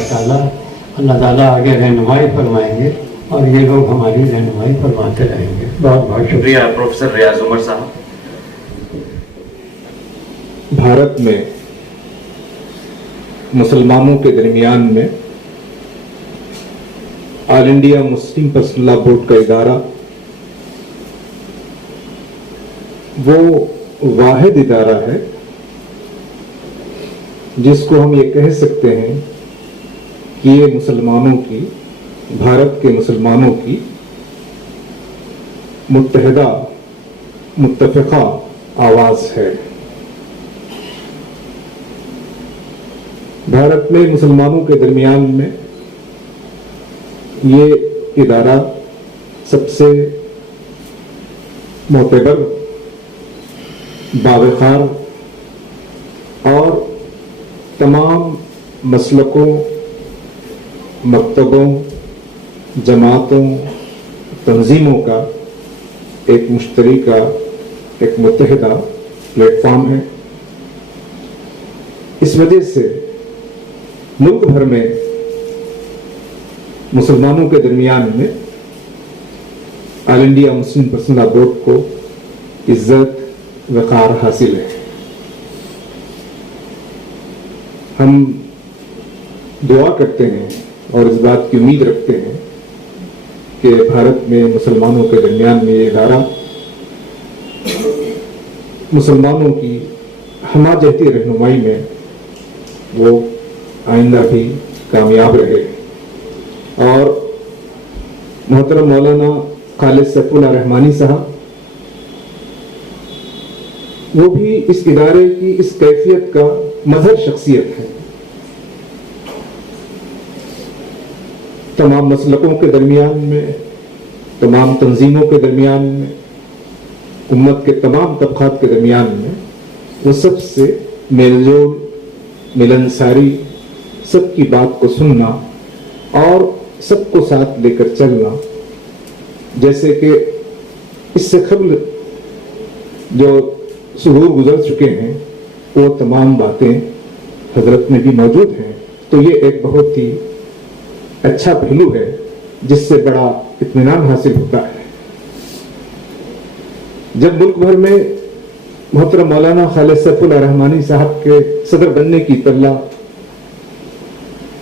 اللہ تعالیٰ آگے رہنمائی فرمائیں گے اور یہ لوگ ہماری رہنمائی فرماتے رہیں گے. بہت بہت شکریہ. پروفیسر ریاض عمر صاحب. بھارت میں مسلمانوں کے درمیان میں آل انڈیا مسلم پرسنل لا بورڈ کا ادارہ وہ واحد ادارہ ہے جس کو ہم یہ کہہ سکتے ہیں کہ یہ مسلمانوں کی، بھارت کے مسلمانوں کی متحدہ متفقہ آواز ہے. بھارت میں مسلمانوں کے درمیان میں یہ ادارہ سب سے معتبر، باوقار اور تمام مسلکوں، مکتبوں، جماعتوں، تنظیموں کا ایک مشترکہ، ایک متحدہ پلیٹ فارم ہے. اس وجہ سے ملک بھر میں مسلمانوں کے درمیان میں آل انڈیا مسلم پرسنل لا بورڈ کو عزت، وقار حاصل ہے. ہم دعا کرتے ہیں اور اس بات کی امید رکھتے ہیں کہ بھارت میں مسلمانوں کے درمیان میں یہ ادارہ مسلمانوں کی ہمہ جہتی رہنمائی میں وہ آئندہ بھی کامیاب رہے. اور محترم مولانا خالد سیف اللہ رحمانی صاحب وہ بھی اس ادارے کی اس کیفیت کا مظہر شخصیت ہے. تمام مسلکوں کے درمیان میں، تمام تنظیموں کے درمیان میں، امت کے تمام طبقات کے درمیان میں وہ سب سے میل جول، ملنساری، سب کی بات کو سننا اور سب کو ساتھ لے کر چلنا. جیسے کہ اس سے قبل جو ظہور گزر چکے ہیں وہ تمام باتیں حضرت میں بھی موجود ہیں. تو یہ ایک بہت ہی اچھا پہلو ہے جس سے بڑا اطمینان حاصل ہوتا ہے. جب ملک بھر میں محترم مولانا خالد سیف اللہ رحمانی صاحب کے صدر بننے کی اطلاع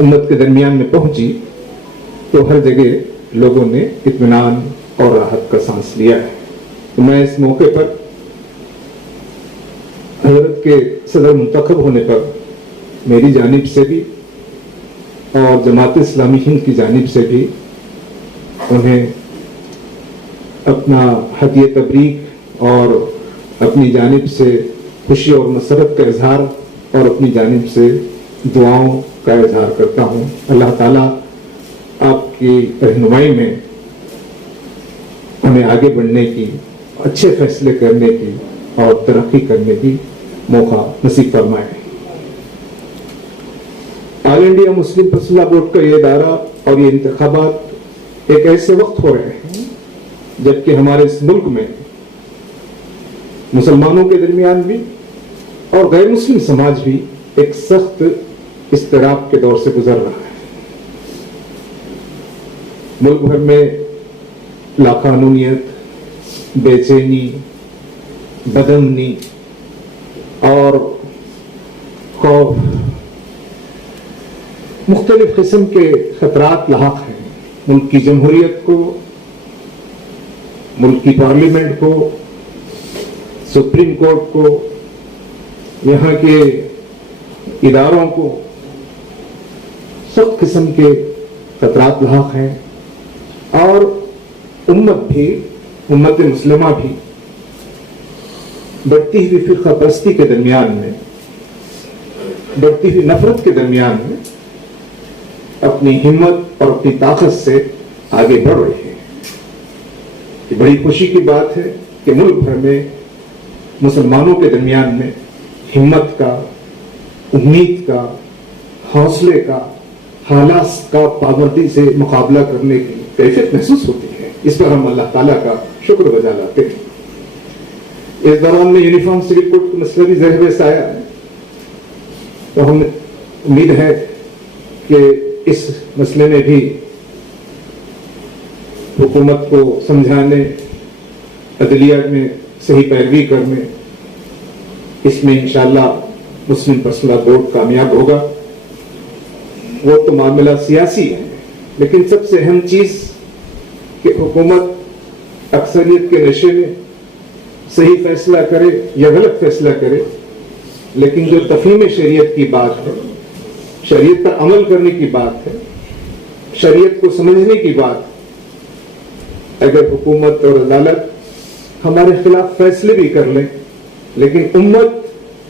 امت کے درمیان میں پہنچی تو ہر جگہ لوگوں نے اطمینان اور راحت کا سانس لیا ہے. تو میں اس موقع پر حضرت کے صدر منتخب ہونے پر میری جانب سے بھی اور جماعت اسلامی ہند کی جانب سے بھی انہیں اپنا ہدیہ تبریک اور اپنی جانب سے خوشی اور مسرت کا اظہار اور اپنی جانب سے دعاؤں کا اظہار کرتا ہوں. اللہ تعالیٰ آپ کی رہنمائی میں ہمیں آگے بڑھنے کی، اچھے فیصلے کرنے کی اور ترقی کرنے کی موقع نصیب فرمائے. آل انڈیا مسلم پرسنل لا بورڈ کا یہ ادارہ اور یہ انتخابات ایک ایسے وقت ہو رہے ہیں جبکہ ہمارے اس ملک میں مسلمانوں کے درمیان بھی اور غیر مسلم سماج بھی ایک سخت اضطراب کے دور سے گزر رہا ہے. ملک بھر میں لاقانونیت، بے چینی، بدامنی اور خوف، مختلف قسم کے خطرات لاحق ہیں. ملک کی جمہوریت کو، ملک کی پارلیمنٹ کو، سپریم کورٹ کو، یہاں کے اداروں کو سخت قسم کے خطرات لاحق ہیں. اور امت مسلمہ بھی بڑھتی ہوئی فرقہ پرستی کے درمیان میں، بڑھتی ہوئی نفرت کے درمیان میں اپنی ہمت اور اپنی طاقت سے آگے بڑھ رہی ہے. یہ بڑی خوشی کی بات ہے کہ ملک بھر میں مسلمانوں کے درمیان میں ہمت کا، امید کا، حوصلے کا، حالات کا پابندی سے مقابلہ کرنے کی کیفیت محسوس ہوتی ہے. اس پر ہم اللہ تعالیٰ کا شکر بجا لاتے ہیں. اس دوران میں یونیفارم سول کوڈ کا مسئلہ بھی ذہن میں آیا ہے تو ہمیں امید ہے کہ اس مسئلے میں بھی حکومت کو سمجھانے، عدلیہ میں صحیح پیروی کرنے، اس میں انشاءاللہ مسلم پرسنل بورڈ کامیاب ہوگا۔ وہ تو معاملہ سیاسی ہے، لیکن سب سے اہم چیز کہ حکومت اکثریت کے نشے میں صحیح فیصلہ کرے یا غلط فیصلہ کرے، لیکن جو تفہیم شریعت کی بات ہے، شریعت پر عمل کرنے کی بات ہے، شریعت کو سمجھنے کی بات، اگر حکومت اور عدالت ہمارے خلاف فیصلے بھی کر لیں، لیکن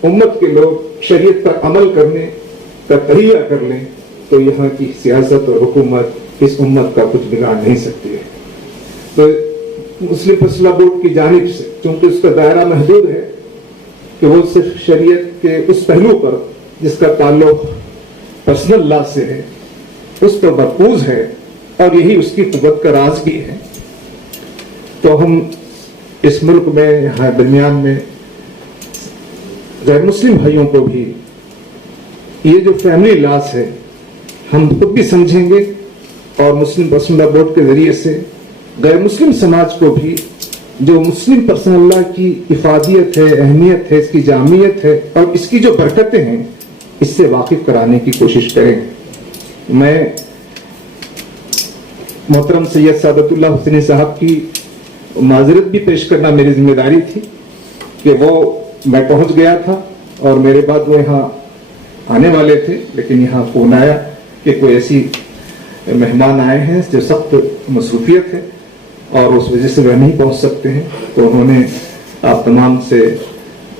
امت کے لوگ شریعت پر عمل کرنے کا تہیہ کر لیں، تو یہاں کی سیاست اور حکومت اس امت کا کچھ بگاڑ نہیں سکتی ہے۔ تو مسلم پرسنل بورڈ کی جانب سے، چونکہ اس کا دائرہ محدود ہے کہ وہ صرف شریعت کے اس پہلو پر جس کا تعلق پرسنل لا سے ہے اس پر مرکوز ہے، اور یہی اس کی قوت کا راز بھی ہے۔ تو ہم اس ملک میں یہاں درمیان میں غیر مسلم بھائیوں کو بھی یہ جو فیملی لاس ہے ہم خود بھی سمجھیں گے، اور مسلم پرسنل بورڈ کے ذریعے سے غیر مسلم سماج کو بھی جو مسلم پرسنل لا کی افادیت ہے، اہمیت ہے، اس کی جامعیت ہے اور اس کی جو برکتیں ہیں، اس سے واقف کرانے کی کوشش کریں۔ میں محترم سید سعادت اللہ حسینی صاحب کی معذرت بھی پیش کرنا میری ذمہ داری تھی کہ میں پہنچ گیا تھا اور میرے بعد وہ یہاں آنے والے تھے، لیکن یہاں فون آیا کہ کوئی ایسی مہمان آئے ہیں جو سخت مصروفیت ہے اور اس وجہ سے وہ نہیں پہنچ سکتے ہیں، تو انہوں نے آپ تمام سے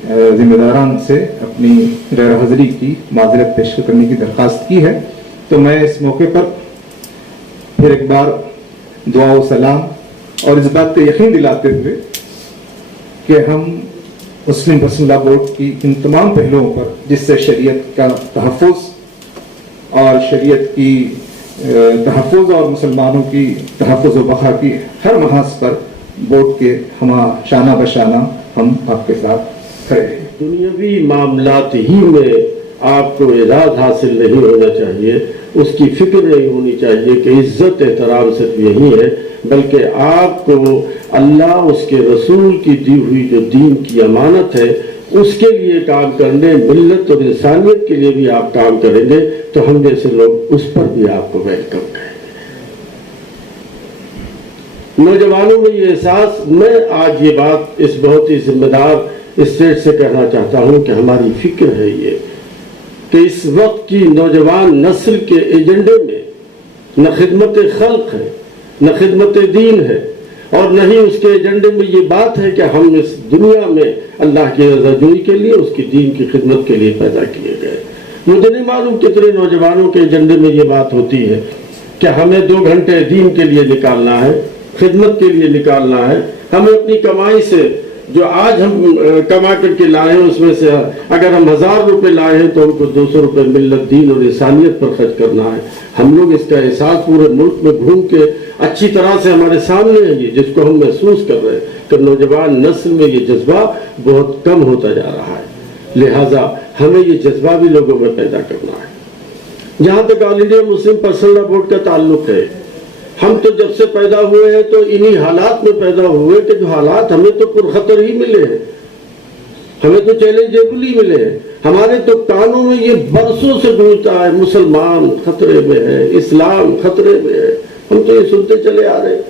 ذمہ داران سے اپنی غیر حاضری کی معذرت پیش کرنے کی درخواست کی ہے۔ تو میں اس موقع پر پھر ایک بار دعا و سلام اور اس بات کا یقین دلاتے ہوئے کہ ہم مسلم پرسنل بورڈ کی ان تمام پہلوؤں پر جس سے شریعت کا تحفظ اور شریعت کی تحفظ اور مسلمانوں کی تحفظ و بقا کی ہر محاذ پر بورڈ کے شانہ بشانہ ہم آپ کے ساتھ کھڑے ہیں۔ دنیاوی معاملات ہی میں آپ کو اعزاز حاصل نہیں ہونا چاہیے، اس کی فکر نہیں ہونی چاہیے کہ عزت احترام صرف یہی ہے، بلکہ آپ کو اللہ اس کے رسول کی دی ہوئی جو دین کی امانت ہے اس کے لیے کام کرنے، ملت اور انسانیت کے لیے بھی آپ کام کریں گے تو ہم جیسے لوگ اس پر بھی آپ کو ویلکم کریں گے۔ نوجوانوں میں یہ احساس، میں آج یہ بات اس بہت ہی ذمہ دار اسٹیج سے کہنا چاہتا ہوں کہ ہماری فکر ہے یہ کہ اس وقت کی نوجوان نسل کے ایجنڈے میں نہ خدمت خلق ہے، نہ خدمت دین ہے، اور نہ ہی اس کے ایجنڈے میں یہ بات ہے کہ ہم اس دنیا میں اللہ کی رضا جوئی کے لیے، اس کی دین کی خدمت کے لیے پیدا کیے گئے۔ مجھے نہیں معلوم کتنے نوجوانوں کے ایجنڈے میں یہ بات ہوتی ہے کہ ہمیں 2 گھنٹے دین کے لیے نکالنا ہے، خدمت کے لیے نکالنا ہے، ہمیں اپنی کمائی سے جو آج ہم کما کر کے لائے ہیں اس میں سے اگر ہم 1000 روپے لائے ہیں تو ہم کو 200 روپے ملت دین اور انسانیت پر خرچ کرنا ہے۔ ہم لوگ اس کا احساس پورے ملک میں گھوم کے اچھی طرح سے ہمارے سامنے ہے یہ، جس کو ہم محسوس کر رہے ہیں کہ نوجوان نسل میں یہ جذبہ بہت کم ہوتا جا رہا ہے، لہٰذا ہمیں یہ جذبہ بھی لوگوں میں پیدا کرنا ہے۔ جہاں تک آل انڈیا مسلم پرسنل بورڈ کا تعلق ہے، ہم تو جب سے پیدا ہوئے ہیں تو انہی حالات میں پیدا ہوئے کہ جو حالات ہمیں تو پرخطر ہی ملے ہیں، ہمیں تو چیلنجیبل ہی ملے ہیں۔ ہمارے تو کانوں میں یہ برسوں سے گونجتا ہے مسلمان خطرے میں ہے، اسلام خطرے میں ہے، ہم تو یہ سنتے چلے آ رہے ہیں،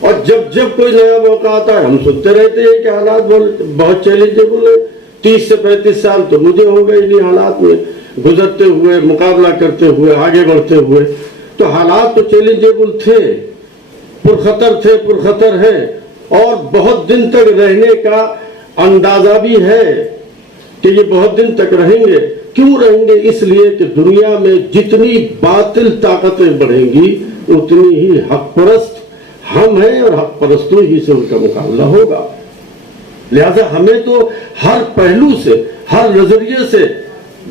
اور جب کوئی نیا موقع آتا ہے ہم سنتے رہتے ہیں کہ حالات بہت چیلنجیبل ہیں۔ 30 سے 35 سال تو مجھے ہو گئے انہی حالات میں گزرتے ہوئے، مقابلہ کرتے ہوئے، آگے بڑھتے ہوئے، تو حالات تو چیلنجیبل تھے، پرخطر ہے، اور بہت دن تک رہنے کا اندازہ بھی ہے کہ یہ بہت دن تک رہیں گے۔ کیوں رہیں گے؟ اس لیے کہ دنیا میں جتنی باطل طاقتیں بڑھیں گی اتنی ہی حق پرست ہم ہیں، اور حق پرستوں ہی سے ان کا مقابلہ ہوگا۔ لہذا ہمیں تو ہر پہلو سے، ہر نظریے سے،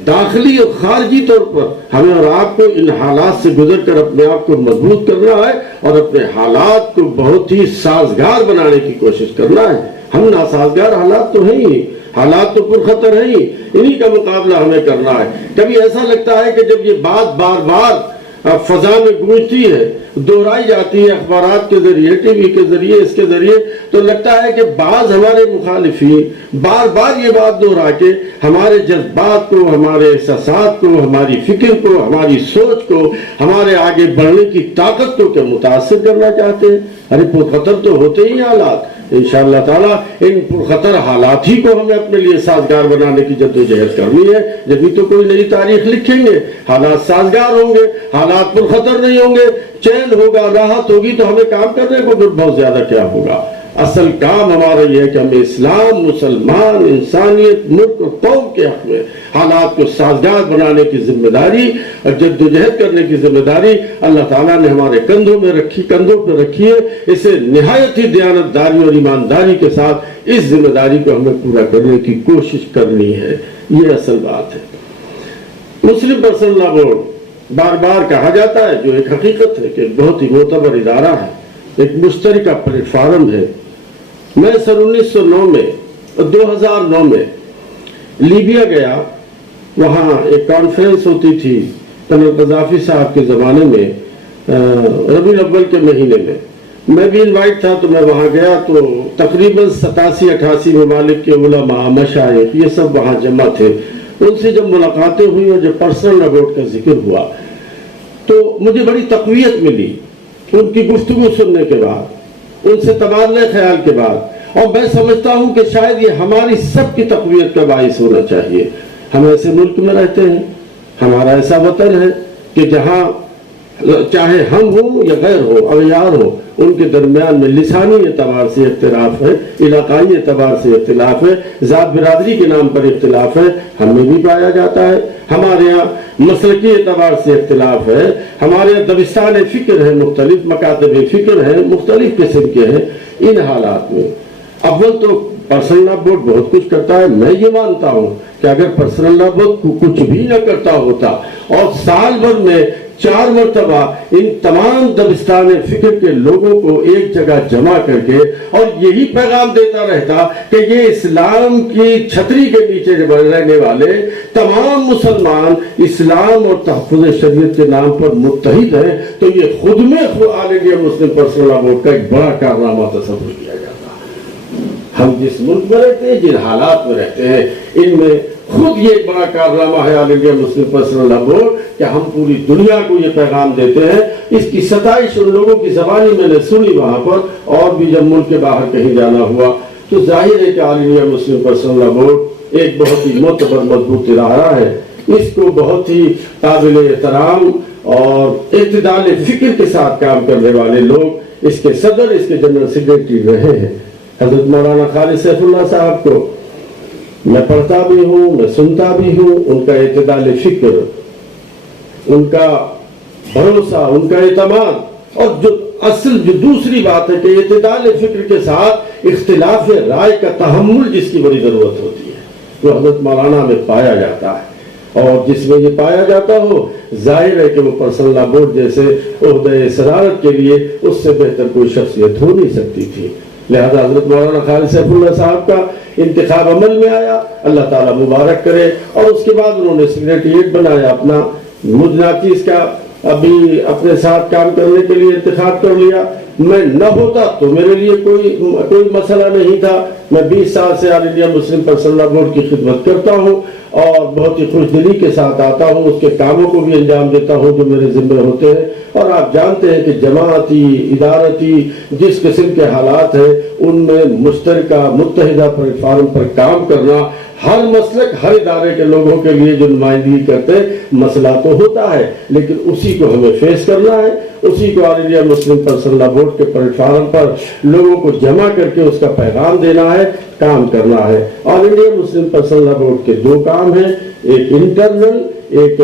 داخلی اور خارجی طور پر ہمیں اور آپ کو ان حالات سے گزر کر اپنے آپ کو مضبوط کرنا ہے اور اپنے حالات کو بہت ہی سازگار بنانے کی کوشش کرنا ہے۔ ہم ناسازگار حالات تو ہیں ہی، حالات تو پرخطر ہیں ہی، انہی کا مقابلہ ہمیں کرنا ہے۔ کبھی ایسا لگتا ہے کہ جب یہ بات بار بار فضا میں گونجتی ہے، دہرائی جاتی ہے اخبارات کے ذریعے، ٹی وی کے ذریعے، اس کے ذریعے، تو لگتا ہے کہ بعض ہمارے مخالفین بار بار یہ بات دہرا کے ہمارے جذبات کو، ہمارے احساسات کو، ہماری فکر کو، ہماری سوچ کو، ہمارے آگے بڑھنے کی طاقت کو کیا متاثر کرنا چاہتے ہیں۔ ارے پرخطر تو ہوتے ہی حالات، انشاءاللہ تعالیٰ ان پرخطر حالات ہی کو ہمیں اپنے لیے سازگار بنانے کی جدوجہد کرنی ہے، جبھی تو کوئی نئی تاریخ لکھیں گے۔ حالات سازگار ہوں گے، حالات پرخطر نہیں ہوں گے، چین ہوگا، راحت ہوگی، تو ہمیں کام کرنے کو پھر بہت زیادہ کیا ہوگا۔ اصل کام ہمارا یہ ہے کہ ہمیں اسلام، مسلمان، انسانیت، ملک اور قوم کے حق میں حالات کو سازگار بنانے کی ذمہ داری اور جدوجہد کرنے کی ذمہ داری اللہ تعالیٰ نے ہمارے کندھوں پہ رکھی ہے۔ اسے نہایت ہی دیانتداری اور ایمانداری کے ساتھ اس ذمہ داری کو ہمیں پورا کرنے کی کوشش کرنی ہے، یہ اصل بات ہے۔ مسلم پرسنل لا بورڈ بار بار کہا جاتا ہے، جو ایک حقیقت ہے کہ بہت ہی معتبر ادارہ ہے، ایک مشترکہ پلیٹ فارم ہے۔ میں سن 2009 میں لیبیا گیا، وہاں ایک کانفرنس ہوتی تھی کنل قذافی صاحب کے زمانے میں، ربیع الاول کے مہینے میں بھی انوائٹ تھا، تو میں وہاں گیا تو تقریباً 87-88 ممالک کے علماء، مشائخ، یہ سب وہاں جمع تھے۔ ان سے جب ملاقاتیں ہوئی اور جب پرسنل لا بورڈ کا ذکر ہوا تو مجھے بڑی تقویت ملی ان کی گفتگو سننے کے بعد، ان سے تبادلہ خیال کے بعد، اور میں سمجھتا ہوں کہ شاید یہ ہماری سب کی تقویت کا باعث ہونا چاہیے۔ ہم ایسے ملک میں رہتے ہیں، ہمارا ایسا وطن ہے کہ جہاں چاہے ہم ہوں یا غیر ہو، اغیار ہو، ان کے درمیان میں لسانی اعتبار سے اختلاف ہے، علاقائی اعتبار سے اختلاف ہے، ذات برادری کے نام پر اختلاف ہے، ہم میں بھی پایا جاتا ہے۔ ہمارے ہاں مسلکی اعتبار سے اختلاف ہے، ہمارے یہاں دبستان فکر ہے، مختلف مکاتب فکر ہیں، مختلف قسم کے ہیں۔ ان حالات میں اول تو پرسنل لا بورڈ بہت کچھ کرتا ہے۔ میں یہ مانتا ہوں کہ اگر پرسنل لا بورڈ کچھ بھی نہ کرتا ہوتا اور سال بھر میں 4 مرتبہ ان تمام دبستان فکر کے لوگوں کو ایک جگہ جمع کر کے اور یہی پیغام دیتا رہتا کہ یہ اسلام کی چھتری کے نیچے رہنے والے تمام مسلمان اسلام اور تحفظ شریعت کے نام پر متحد ہیں، تو یہ خود میں آل انڈیا مسلم پرسنل لا بورڈ کا ایک بڑا کارنامہ تصور کیا جاتا۔ ہم جس ملک میں رہتے ہیں، جن حالات میں رہتے ہیں، ان میں خود یہ ایک بڑا کارنامہ ہے آل انڈیا مسلم پرسنل لا بورڈ کہ ہم پوری دنیا کو یہ پیغام دیتے ہیں۔ اس کی ستائش ان لوگوں کی زبانی میں نے سنی وہاں پر، اور بھی جب ملک کے باہر کہیں جانا ہوا تو ظاہر ہے کہ آل انڈیا مسلم پرسنل لا بورڈ ایک بہت ہی معتبر مضبوط ادارہ ہے۔ اس کو بہت ہی قابل احترام اور اعتدال فکر کے ساتھ کام کرنے والے لوگ اس کے صدر، اس کے جنرل سیکریٹری رہے ہیں۔ حضرت مولانا خالد سیف اللہ صاحب کو میں پڑھتا بھی ہوں، میں سنتا بھی ہوں، ان کا اعتدال فکر، ان کا بھروسہ، ان کا اعتماد، اور جو دوسری بات ہے کہ اعتدال فکر کے ساتھ اختلاف رائے کا تحمل جس کی بڑی ضرورت ہوتی ہے، وہ حضرت مولانا میں پایا جاتا ہے۔ اور جس میں یہ پایا جاتا ہو، ظاہر ہے کہ وہ پرسنل لا بورڈ جیسے عہدہ صدارت کے لیے اس سے بہتر کوئی شخصیت ہو نہیں سکتی تھی۔ لہذا حضرت مولانا خالد سیف اللہ صاحب کا انتخاب عمل میں آیا، اللہ تعالیٰ مبارک کرے، اور اس کے بعد انہوں نے سیکریٹریٹ بنایا اپنا، مجھ ناچیز کا ابھی اپنے ساتھ کام کرنے کے لیے انتخاب کر لیا۔ میں نہ ہوتا تو میرے لیے کوئی مسئلہ نہیں تھا۔ میں 20 سال سے آل انڈیا مسلم پرسنل لا بورڈ کی خدمت کرتا ہوں اور بہت ہی خوش دلی کے ساتھ آتا ہوں، اس کے کاموں کو بھی انجام دیتا ہوں جو میرے ذمہ ہوتے ہیں۔ اور آپ جانتے ہیں کہ جماعتی، ادارتی جس قسم کے حالات ہیں، ان میں مشترکہ متحدہ پلیٹ فارم پر کام کرنا، ہر مسلک، ہر ادارے کے لوگوں کے لیے جو نمائندگی کرتے مسئلہ تو ہوتا ہے، لیکن اسی کو ہمیں فیس کرنا ہے، اسی کو آل انڈیا مسلم پرسنل لا بورڈ کے پلیٹ فارم پر لوگوں کو جمع کر کے اس کا پیغام دینا ہے، کام کرنا ہے۔ آل انڈیا مسلم پرسنل لا بورڈ کے 2 کام ہیں، ایک انٹرنل، ایک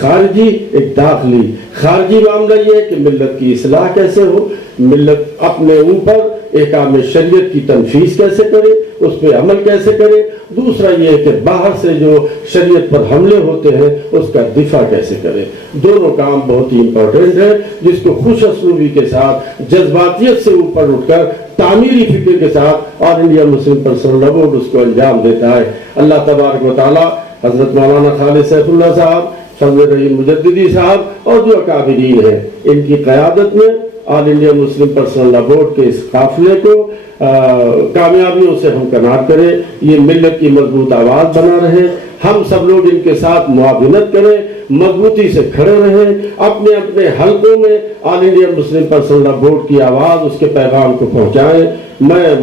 خارجی، ایک داخلی۔ خارجی معاملہ یہ ہے کہ ملت کی اصلاح کیسے ہو، ملت اپنے اوپر احکام شریعت کی تنفیذ کیسے کرے، اس پہ عمل کیسے کرے، دوسرا یہ ہے کہ باہر سے جو شریعت پر حملے ہوتے ہیں اس کا دفاع کیسے کرے۔ دونوں کام بہت ہی امپورٹنٹ ہے، جس کو خوش اسلوبی کے ساتھ، جذباتیت سے اوپر اٹھ کر، تعمیری فکر کے ساتھ آل انڈیا مسلم پرسنل لا بورڈ اس کو انجام دیتا ہے۔ اللہ تبارک و تعالی حضرت مولانا خالد سیف اللہ صاحب، فضل رحیم مجددی صاحب اور جو اکابرین ہیں، ان کی قیادت میں آل انڈیا مسلم پرسنل لا بورڈ کے اس قافلے کو کامیابیوں سے ہمکنار کرے، یہ ملت کی مضبوط آواز بنا رہے، ہم سب لوگ ان کے ساتھ معاونت کریں، مضبوطی سے کھڑے رہیں، اپنے اپنے حلقوں میں آل انڈیا مسلم پرسنل لا بورڈ کی آواز، اس کے پیغام کو پہنچائیں۔ میں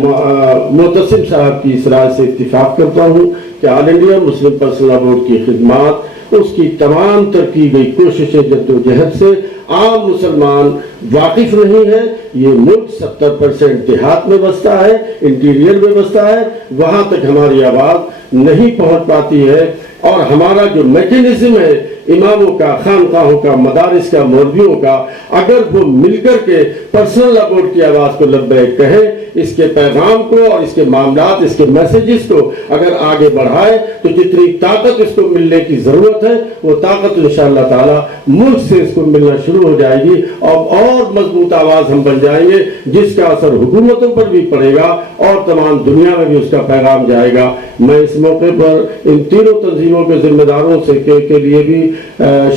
معتصم صاحب کی اس رائے سے اتفاق کرتا ہوں کہ آل انڈیا مسلم پرسنل لا بورڈ کی خدمات، اس کی تمام تر کی گئی کوششیں جدوجہد سے عام مسلمان واقف نہیں ہے۔ یہ ملک 70% دیہات میں بستا ہے، انٹیریئر میں بستا ہے، وہاں تک ہماری آواز نہیں پہنچ پاتی ہے، اور ہمارا جو میکینزم ہے اماموں کا، خانقاہوں کا، مدارس کا، مولویوں کا، اگر وہ مل کر کے پرسنل لا بورڈ کی آواز کو لبیک کہیں، اس کے پیغام کو اور اس کے معاملات، اس کے میسیجز کو اگر آگے بڑھائے، تو جتنی طاقت اس کو ملنے کی ضرورت ہے وہ طاقت انشاءاللہ تعالی ملک سے اس کو ملنا شروع ہو جائے گی، اور مضبوط آواز ہم بن جائیں گے، جس کا اثر حکومتوں پر بھی پڑے گا اور تمام دنیا میں بھی اس کا پیغام جائے گا۔ میں اس موقع پر ان تینوں تنظیموں کے ذمہ داروں سے کے لیے بھی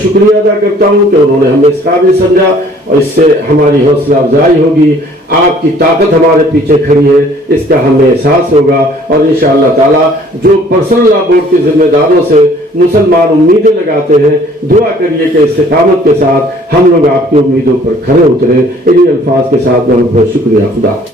شکریہ ادا کرتا ہوں کہ انہوں نے ہمیں اس قابل سمجھا، اور اس سے ہماری حوصلہ افزائی ہوگی، آپ کی طاقت ہمارے پیچھے کھڑی ہے، اس کا ہمیں احساس ہوگا، اور انشاءاللہ تعالی جو پرسنل لا بورڈ کے ذمہ داروں سے مسلمان امیدیں لگاتے ہیں، دعا کریے کہ استقامت کے ساتھ ہم لوگ آپ کی امیدوں پر کھڑے اتریں۔ انہی الفاظ کے ساتھ بہت بہت شکریہ۔ خدا